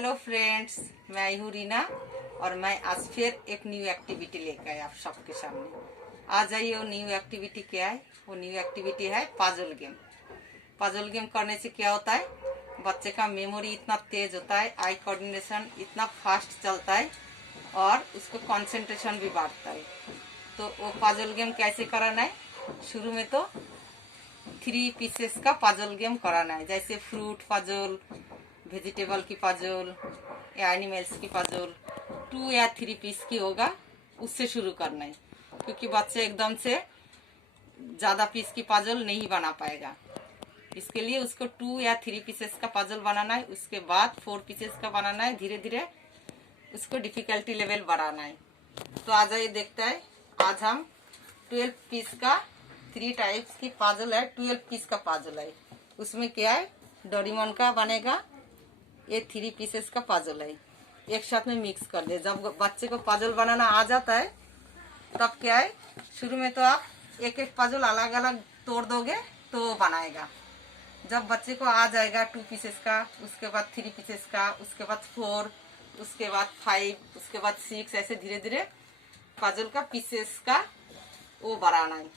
Hello friends, मैं हूँ रीना और मैं आज फिर एक न्यू एक्टिविटी लेकर आए आप सबके सामने। आ जाइए, वो न्यू एक्टिविटी क्या है? वो न्यू एक्टिविटी है पजल गेम। पजल गेम करने से क्या होता है, बच्चे का मेमोरी इतना तेज होता है, आई कोऑर्डिनेशन इतना फास्ट चलता है और उसको कंसंट्रेशन भी बढ़ता है। तो वो पजल गेम कैसे कराना है? शुरू में तो 3 पीसेस का पजल गेम कराना है, जैसे फ्रूट पजल, वेजिटेबल की पजल या एनिमल्स की पजल। 2 या 3 पीस की होगा, उससे शुरू करना है, क्योंकि बच्चे एकदम से ज़्यादा पीस की पजल नहीं बना पाएगा। इसके लिए उसको 2 या 3 पीसेस का पजल बनाना है, उसके बाद 4 पीसेस का बनाना है। धीरे धीरे उसको डिफिकल्टी लेवल बढ़ाना है। तो आ जाइए, देखते हैं। आज हम 12 पीस का 3 टाइप्स की पजल है, 12 पीस का पजल है। उसमें क्या है, डोरेमोन का बनेगा। ये 3 पीसेस का पजल है, एक साथ में मिक्स कर दे। जब बच्चे को पजल बनाना आ जाता है तब क्या है, शुरू में तो आप एक एक पजल अलग अलग तोड़ दोगे तो वो बनाएगा। जब बच्चे को आ जाएगा 2 पीसेस का, उसके बाद 3 पीसेस का, उसके बाद 4, उसके बाद 5, उसके बाद 6, ऐसे धीरे धीरे पजल का पीसेस का वो बढ़ाना है,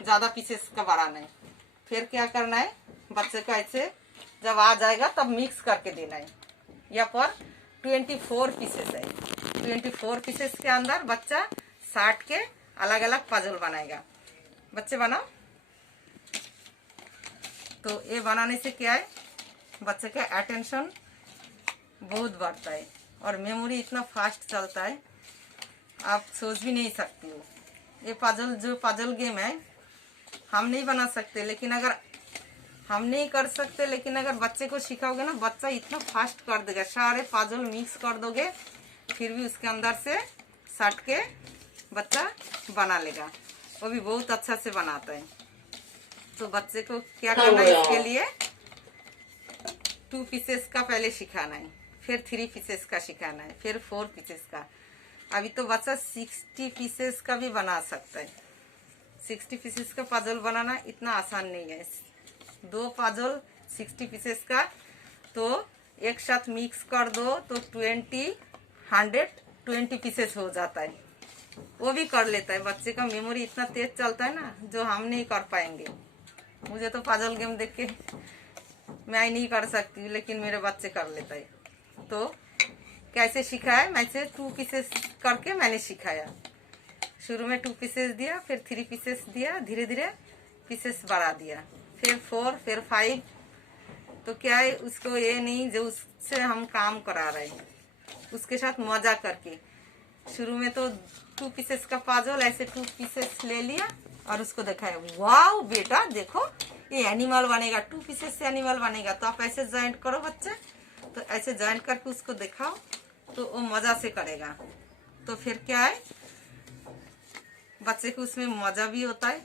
ज़्यादा पीसेस का बढ़ाना है। फिर क्या करना है, बच्चे को ऐसे जब आ जाएगा तब मिक्स करके देना है। यहाँ पर 24 पीसेस है। 24 पीसेस के अंदर बच्चा 60 के अलग अलग पजल बनाएगा। बच्चे बनाओ। तो ये बनाने से क्या है, बच्चे का अटेंशन बहुत बढ़ता है और मेमोरी इतना फास्ट चलता है, आप सोच भी नहीं सकती हो। ये पजल जो पजल गेम है, हम नहीं बना सकते, लेकिन अगर हम नहीं कर सकते, लेकिन अगर बच्चे को सिखाओगे ना, बच्चा इतना फास्ट कर देगा। सारे पजल मिक्स कर दोगे, फिर भी उसके अंदर से सट के बच्चा बना लेगा। वो भी बहुत अच्छा से बनाता है। तो बच्चे को क्या करना है, इसके लिए 2 पीसेस का पहले सिखाना है, फिर 3 पीसेस का सिखाना है, फिर 4 पीसेस का। अभी तो बच्चा 60 पीसेस का भी बना सकता है। 60 पीसेस का पजल बनाना इतना आसान नहीं है। 2 पजल 60 पीसेस का, तो एक साथ मिक्स कर दो तो 120 पीसेस हो जाता है। वो भी कर लेता है। बच्चे का मेमोरी इतना तेज चलता है ना, जो हम नहीं कर पाएंगे। मुझे तो पजल गेम देख के मैं नहीं कर सकती, लेकिन मेरे बच्चे कर लेता है। तो कैसे सिखाया, मैं से 2 पीसेस करके मैंने सिखाया। शुरू में 2 पीसेस दिया, फिर 3 पीसेस दिया, धीरे धीरे पीसेस बढ़ा दिया, फिर 4, फिर 5। तो क्या है, उसको ये नहीं जो उससे हम काम करा रहे हैं, उसके साथ मजा करके। शुरू में तो 2 पीसेस का पजल ऐसे 2 पीसेस ले लिया और उसको दिखाया, वाह बेटा देखो ये एनिमल बनेगा, 2 पीसेस से एनिमल बनेगा। तो आप ऐसे जॉइंट करो बच्चे, तो ऐसे जॉइंट करके उसको दिखाओ तो वो मजा से करेगा। तो फिर क्या है, बच्चे को उसमें मजा भी होता है,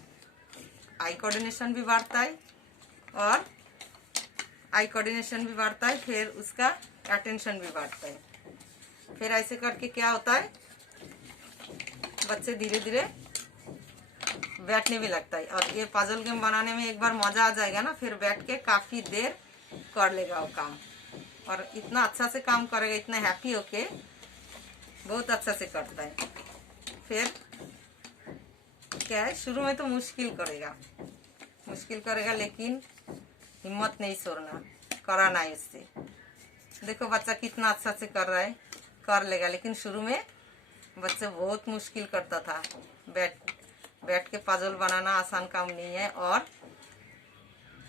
आई कोऑर्डिनेशन भी बढ़ता है और फिर उसका अटेंशन भी बढ़ता है। फिर ऐसे करके क्या होता है, बच्चे धीरे धीरे बैठने भी लगता है। और ये पजल गेम बनाने में एक बार मजा आ जाएगा ना, फिर बैठ के काफी देर कर लेगा वो काम, और इतना अच्छा से काम करेगा, इतना हैप्पी होके बहुत अच्छा से करता है। फिर क्या है, शुरू में तो मुश्किल करेगा, लेकिन हिम्मत नहीं छोड़ना, कराना है इससे। देखो बच्चा कितना अच्छा से कर रहा है, कर लेगा। लेकिन शुरू में बच्चा बहुत मुश्किल करता था। बैठ के पजल बनाना आसान काम नहीं है, और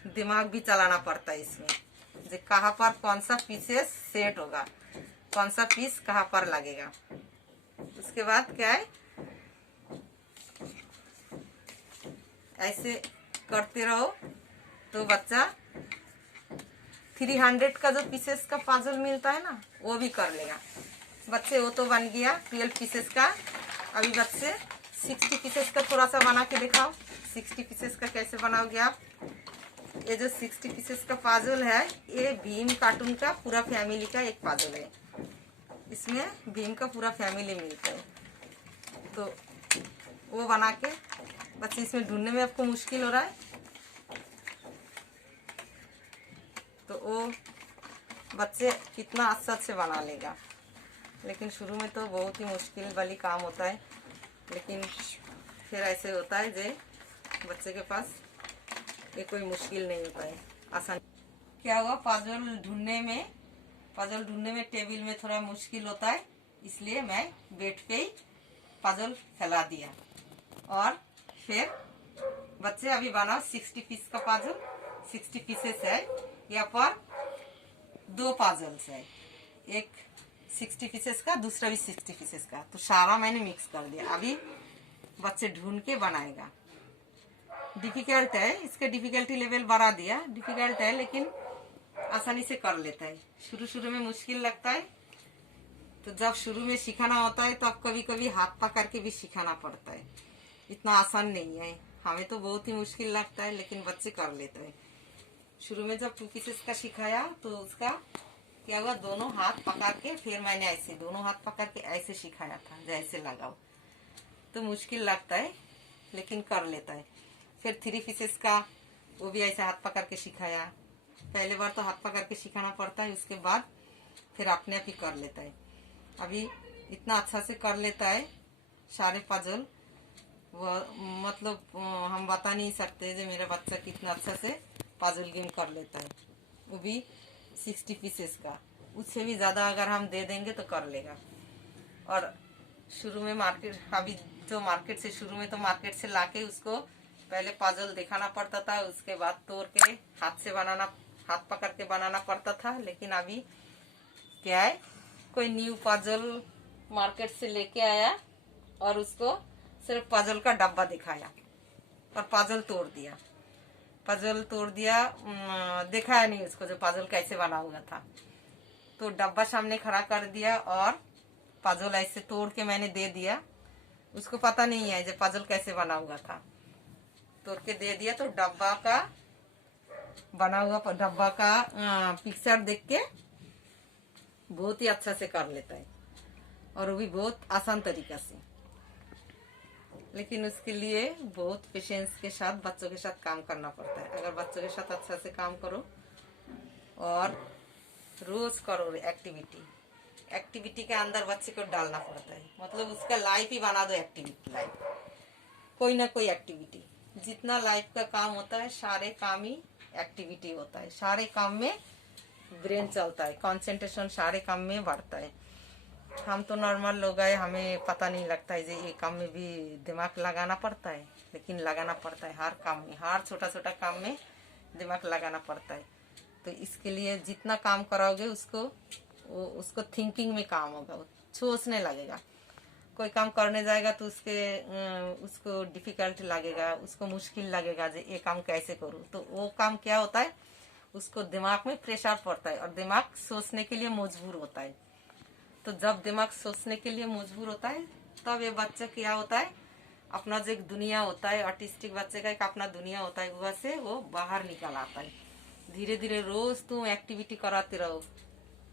दिमाग भी चलाना पड़ता है इसमें, जो कहाँ पर कौन सा पीसेस सेट होगा, कौन सा पीस कहाँ पर लगेगा। उसके बाद क्या है, ऐसे करते रहो तो बच्चा 300 का जो पीसेस का पजल मिलता है ना, वो भी कर लेगा। बच्चे वो तो बन गया 12 पीसेस का। अभी बच्चे 60 पीसेस का थोड़ा सा बना के दिखाओ। 60 पीसेस का कैसे बनाओगे आप? ये जो 60 पीसेस का पजल है, ये भीम कार्टून का पूरा फैमिली का एक पजल है। इसमें भीम का पूरा फैमिली मिलता है। तो वो बना के बच्चे, इसमें ढूंढने में आपको मुश्किल हो रहा है, तो वो बच्चे कितना अच्छा से बना लेगा। लेकिन शुरू में तो बहुत ही मुश्किल वाली काम होता है, लेकिन फिर ऐसे होता है जे बच्चे के पास ये कोई मुश्किल नहीं होता है, आसान। क्या हुआ, पजल ढूंढने में टेबल में थोड़ा मुश्किल होता है, इसलिए मैं बेड पे ही पजल फैला दिया। और फिर बच्चे अभी बनाओ 60 पीस का पजल, 60 पीसेस है। यहाँ पर 2 पजल्स है, एक 60 पीसेस का, दूसरा भी 60 पीसेस का। तो सारा मैंने मिक्स कर दिया। अभी बच्चे ढूंढ के बनाएगा। डिफिकल्ट है, इसका डिफिकल्टी लेवल बढ़ा दिया। डिफिकल्ट है लेकिन आसानी से कर लेता है। शुरू शुरू में मुश्किल लगता है, तो जब शुरू में सिखाना होता है तब कभी कभी हाथ पकड़ के भी सिखाना पड़ता है। इतना आसान नहीं है, हमें तो बहुत ही मुश्किल लगता है, लेकिन बच्चे कर लेते हैं। शुरू में जब 2 पीसेस का सिखाया तो उसका क्या हुआ, दोनों हाथ पकड़ के, फिर मैंने ऐसे दोनों हाथ पकड़ के ऐसे सिखाया था, जैसे लगाओ। तो मुश्किल लगता है लेकिन कर लेता है। फिर 3 पीसेस का वो भी ऐसे हाथ पकड़ के सिखाया। पहले बार तो हाथ पकड़ के सिखाना पड़ता है, उसके बाद फिर अपने आप ही कर लेता है। अभी इतना अच्छा से कर लेता है सारे पजल, वो मतलब हम बता नहीं सकते जो मेरा बच्चा कितना अच्छा से पजल गेम कर लेता है, वो भी 60 पीसेस का। उससे भी ज़्यादा अगर हम दे देंगे तो कर लेगा। और शुरू में अभी जो मार्केट से, शुरू में तो मार्केट से लाके उसको पहले पजल दिखाना पड़ता था, उसके बाद तोड़ के हाथ पकड़ के बनाना पड़ता था। लेकिन अभी क्या है, कोई न्यू पजल मार्केट से लेके आया और उसको सिर्फ पजल का डब्बा दिखाया और पजल तोड़ दिया। दिखाया नहीं उसको जो पजल कैसे बना हुआ था। तो डब्बा सामने खड़ा कर दिया और पजल ऐसे तोड़ के मैंने दे दिया। उसको पता नहीं है जो पजल कैसे बना हुआ था, तोड़ के दे दिया। तो डब्बा का पिक्चर देख के बहुत ही अच्छा से कर लेता है, और वो भी बहुत आसान तरीका से। लेकिन उसके लिए बहुत पेशेंस के साथ बच्चों के साथ काम करना पड़ता है। अगर बच्चों के साथ अच्छा से काम करो और रोज करो एक्टिविटी के अंदर बच्चे को डालना पड़ता है, मतलब उसका लाइफ ही बना दो एक्टिविटी लाइफ, कोई ना कोई एक्टिविटी। जितना लाइफ का काम होता है सारे काम ही एक्टिविटी होता है। सारे काम में ब्रेन चलता है, कंसंट्रेशन सारे काम में बढ़ता है। हम तो नॉर्मल लोग हैं, हमें पता नहीं लगता है ये काम में भी दिमाग लगाना पड़ता है, लेकिन लगाना पड़ता है। हर काम में, हर छोटा छोटा काम में दिमाग लगाना पड़ता है। तो इसके लिए जितना काम कराओगे उसको थिंकिंग में काम होगा, वो सोचने लगेगा। कोई काम करने जाएगा तो उसको डिफिकल्ट लगेगा, उसको मुश्किल लगेगा जो ये काम कैसे करूँ। तो वो काम क्या होता है, उसको दिमाग में प्रेशर पड़ता है और दिमाग सोचने के लिए मजबूर होता है। तो जब दिमाग सोचने के लिए मजबूर होता है तब ये बच्चा क्या होता है, अपना जो एक दुनिया होता है, ऑटिस्टिक बच्चे का एक अपना दुनिया होता है, वहाँ से वो बाहर निकल आता है। धीरे धीरे रोज तुम एक्टिविटी कराते रहो,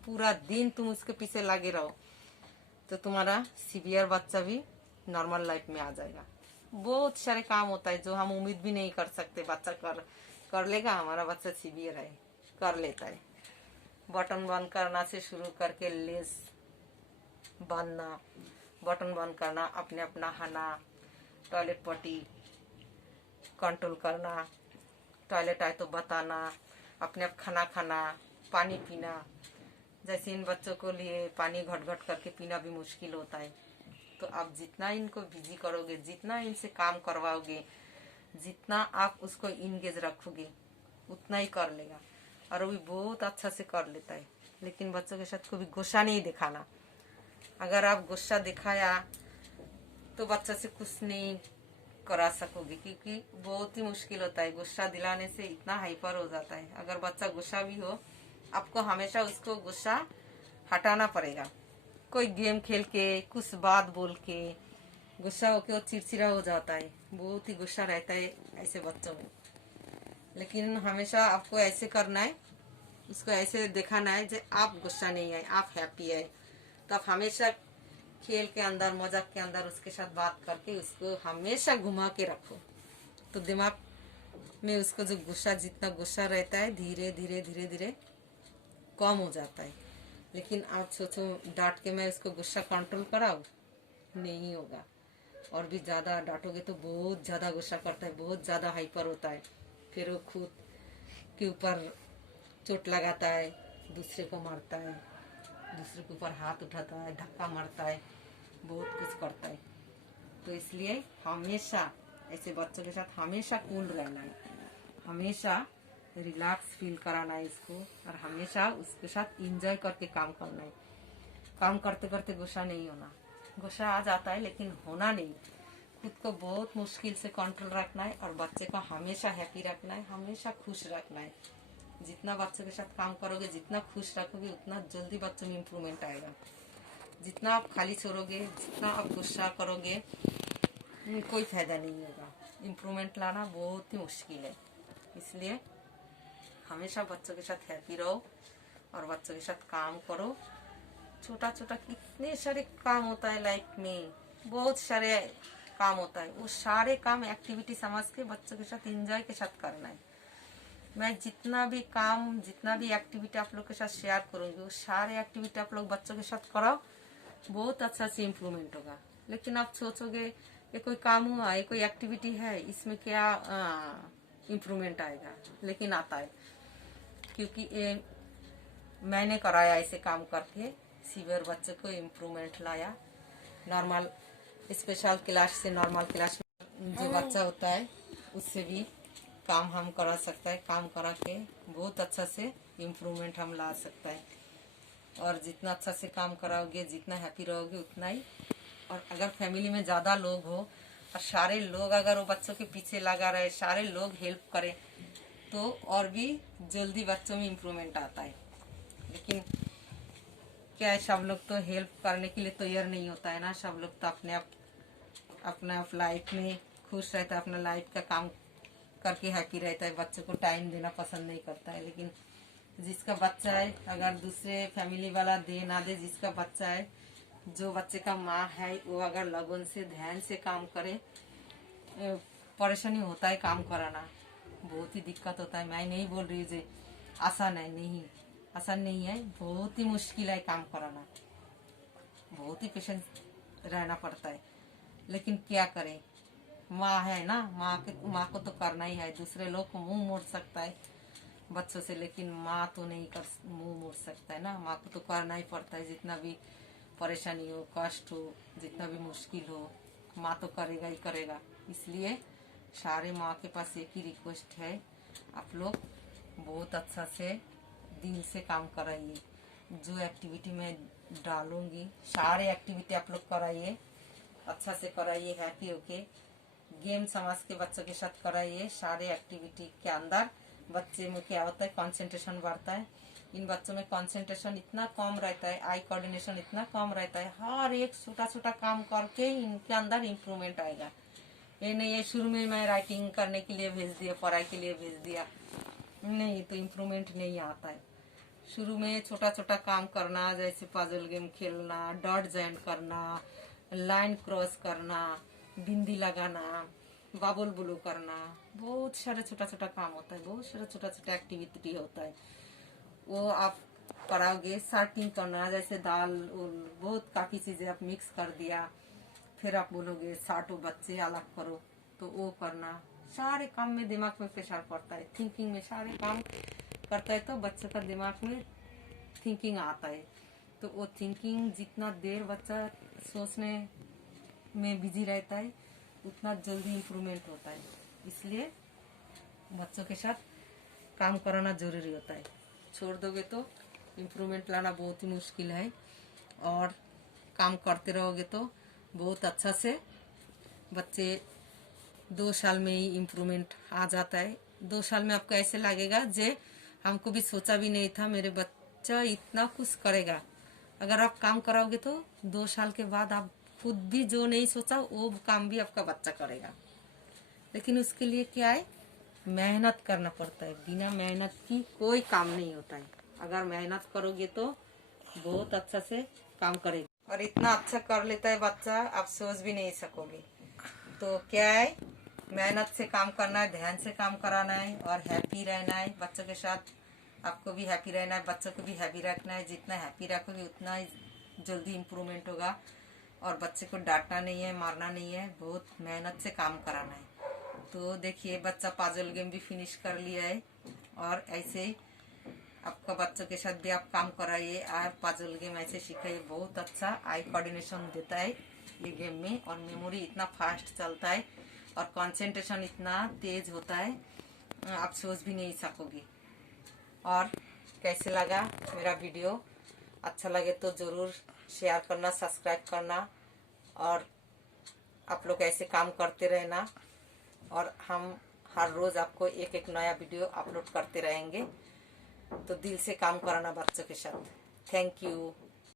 पूरा दिन तुम उसके पीछे लगे रहो, तो तुम्हारा सीवियर बच्चा भी नॉर्मल लाइफ में आ जाएगा। बहुत सारे काम होता है जो हम उम्मीद भी नहीं कर सकते बच्चा कर लेगा। हमारा बच्चा सीवियर है, कर लेता है। बटन बंद करना से शुरू करके लेस बांधना, बटन बंद करना, अपने आप नहाना, टॉयलेट पॉटी कंट्रोल करना, टॉयलेट आए तो बताना, अपने आप खाना खाना, पानी पीना। जैसे इन बच्चों को लिए पानी घट घट करके पीना भी मुश्किल होता है। तो आप जितना इनको बिजी करोगे, जितना इनसे काम करवाओगे, जितना आप उसको इंगेज रखोगे, उतना ही कर लेगा। और वो भी बहुत अच्छा से कर लेता है। लेकिन बच्चों के साथ कभी गुस्सा नहीं दिखाना। अगर आप गुस्सा दिखाया तो बच्चा से कुछ नहीं करा सकोगे, क्योंकि बहुत ही मुश्किल होता है। गुस्सा दिलाने से इतना हाइपर हो जाता है। अगर बच्चा गुस्सा भी हो, आपको हमेशा उसको गुस्सा हटाना पड़ेगा। कोई गेम खेल के, कुछ बात बोल के गुस्सा होके वो चिड़चिड़ा हो जाता है। बहुत ही गुस्सा रहता है ऐसे बच्चों में। लेकिन हमेशा आपको ऐसे करना है, उसको ऐसे दिखाना है कि आप गुस्सा नहीं है, आप हैप्पी है। तो आप हमेशा खेल के अंदर, मजाक के अंदर उसके साथ बात करके उसको हमेशा घुमा के रखो। तो दिमाग में उसको जो गुस्सा, जितना गुस्सा रहता है, धीरे धीरे धीरे धीरे कम हो जाता है। लेकिन आप सोचो डांट के मैं उसको गुस्सा कंट्रोल कराऊँ, नहीं होगा। और भी ज़्यादा डांटोगे तो बहुत ज़्यादा गुस्सा करता है, बहुत ज़्यादा हाइपर होता है। फिर वो खुद के ऊपर चोट लगाता है, दूसरे को मारता है, दूसरे के ऊपर हाथ उठाता है, धक्का मारता है, बहुत कुछ करता है। तो इसलिए हमेशा ऐसे बच्चों के साथ हमेशा कूल रहना है, हमेशा रिलैक्स फील कराना है इसको, और हमेशा उसके साथ एंजॉय करके काम करना है। काम करते करते गुस्सा नहीं होना। गुस्सा आ जाता है लेकिन होना नहीं। खुद को बहुत मुश्किल से कंट्रोल रखना है और बच्चे को हमेशा हैप्पी रखना है, हमेशा खुश रखना है। जितना बच्चों के साथ काम करोगे, जितना खुश रखोगे, उतना जल्दी बच्चों में इम्प्रूवमेंट आएगा। जितना आप खाली छोड़ोगे, जितना आप गुस्सा करोगे, कोई फायदा नहीं होगा। इम्प्रूवमेंट लाना बहुत ही मुश्किल है। इसलिए हमेशा बच्चों के साथ हैप्पी रहो और बच्चों के साथ काम करो। छोटा छोटा कितने सारे काम होता है लाइफ में, बहुत सारे काम होता है। वो सारे काम एक्टिविटी समझ के बच्चों के साथ एंजॉय के साथ करना है। मैं जितना भी काम, जितना भी एक्टिविटी आप लोग के साथ शेयर करूंगी, वो सारे एक्टिविटी आप लोग बच्चों के साथ कराओ, बहुत अच्छा से इम्प्रूवमेंट होगा। लेकिन आप सोचोगे ये कोई काम हुआ, ये कोई एक्टिविटी है, इसमें क्या इम्प्रूवमेंट आएगा? लेकिन आता है, क्योंकि ये मैंने कराया ऐसे काम करके। सीवियर बच्चे को इम्प्रूवमेंट लाया। नॉर्मल स्पेशल क्लास से नॉर्मल क्लास में जो बच्चा होता है उससे भी काम हम करा सकता है। काम करा के बहुत अच्छा से इम्प्रूवमेंट हम ला सकता है। और जितना अच्छा से काम कराओगे, जितना हैप्पी रहोगे, उतना ही। और अगर फैमिली में ज़्यादा लोग हो और सारे लोग अगर वो बच्चों के पीछे लगा रहे, सारे लोग हेल्प करें, तो और भी जल्दी बच्चों में इम्प्रूवमेंट आता है। लेकिन क्या है, सब लोग तो हेल्प करने के लिए तैयार नहीं होता है ना। सब लोग तो अपना लाइफ में खुश रहता है, अपना लाइफ का काम करके हैप्पी रहता है, बच्चों को टाइम देना पसंद नहीं करता है। लेकिन जिसका बच्चा है, अगर दूसरे फैमिली वाला दे ना दे, जिसका बच्चा है, जो बच्चे का माँ है, वो अगर लगन से ध्यान से काम करे, परेशानी होता है काम कराना, बहुत ही दिक्कत होता है। मैं नहीं बोल रही हूँ आसान है, नहीं आसान नहीं है, बहुत ही मुश्किल है काम कराना, बहुत ही पेशेंस रहना पड़ता है। लेकिन क्या करें, माँ है ना, माँ को तो करना ही है। दूसरे लोग को मुंह मोड़ सकता है बच्चों से, लेकिन माँ तो नहीं कर मुंह मोड़ सकता है ना। माँ को तो करना ही पड़ता है, जितना भी परेशानी हो, कष्ट हो, जितना भी मुश्किल हो, माँ तो करेगा ही करेगा। इसलिए सारे माँ के पास एक ही रिक्वेस्ट है, आप लोग बहुत अच्छा से दिल से काम कराइए। जो एक्टिविटी मैं डालूंगी, सारे एक्टिविटी आप लोग कराइए, अच्छा से कराइए, हैप्पी होके गेम समझ के बच्चों के साथ कराइए। सारे एक्टिविटी के अंदर बच्चे में क्या होता है, कंसंट्रेशन बढ़ता है। इन बच्चों में कंसंट्रेशन इतना कम रहता है, आई कोऑर्डिनेशन इतना कम रहता है, हर एक छोटा छोटा काम करके इनके अंदर इम्प्रूवमेंट आएगा। ये नहीं है शुरू में मैं राइटिंग करने के लिए भेज दिया, पढ़ाई के लिए भेज दिया, नहीं, तो इम्प्रूवमेंट नहीं आता है। शुरू में छोटा छोटा काम करना, जैसे पजल गेम खेलना, डॉट जॉइन करना, लाइन क्रॉस करना, बिंदी लगाना, बबल ब्लू करना, बहुत सारा छोटा छोटा काम होता है, बहुत सारा छोटा छोटा एक्टिविटी होता है। वो आप कराओगे। सर्टिंग करना, जैसे दाल उल बहुत काफ़ी चीज़ें आप मिक्स कर दिया, फिर आप बोलोगे 60 बच्चे अलग करो, तो वो करना। सारे काम में दिमाग में प्रेशर पड़ता है, थिंकिंग में सारे काम करता है, तो बच्चे का दिमाग में थिंकिंग आता है। तो वो थिंकिंग जितना देर बच्चा सोचने में बिजी रहता है, उतना जल्दी इम्प्रूवमेंट होता है। इसलिए बच्चों के साथ काम कराना जरूरी होता है। छोड़ दोगे तो इम्प्रूवमेंट लाना बहुत ही मुश्किल है, और काम करते रहोगे तो बहुत अच्छा से बच्चे 2 साल में ही इम्प्रूवमेंट आ जाता है। 2 साल में आपको ऐसे लगेगा जे हमको भी सोचा भी नहीं था मेरे बच्चा इतना कुछ करेगा। अगर आप काम कराओगे तो 2 साल के बाद आप खुद भी जो नहीं सोचा वो काम भी आपका बच्चा करेगा। लेकिन उसके लिए क्या है, मेहनत करना पड़ता है। बिना मेहनत की कोई काम नहीं होता है। अगर मेहनत करोगे तो बहुत अच्छा से काम करेगा, और इतना अच्छा कर लेता है बच्चा, आप सोच भी नहीं सकोगे। तो क्या है, मेहनत से काम करना है, ध्यान से काम कराना है, और हैप्पी रहना है बच्चों के साथ। आपको भी हैप्पी रहना है, बच्चों को भी हैप्पी रखना है। जितना हैप्पी रखोगे उतना ही जल्दी इम्प्रूवमेंट होगा। और बच्चे को डांटना नहीं है, मारना नहीं है, बहुत मेहनत से काम कराना है। तो देखिए बच्चा पजल गेम भी फिनिश कर लिया है। और ऐसे ही आपका बच्चों के साथ भी आप काम कराइए और पजल गेम ऐसे सिखाइए। बहुत अच्छा आई कोऑर्डिनेशन देता है ये गेम में, और मेमोरी इतना फास्ट चलता है और कंसंट्रेशन इतना तेज होता है, आप सोच भी नहीं सकोगे। और कैसे लगा मेरा वीडियो? अच्छा लगे तो ज़रूर शेयर करना, सब्सक्राइब करना, और आप लोग ऐसे काम करते रहना। और हम हर रोज़ आपको एक एक नया वीडियो अपलोड करते रहेंगे। तो दिल से काम कराना बच्चों के साथ। Thank you.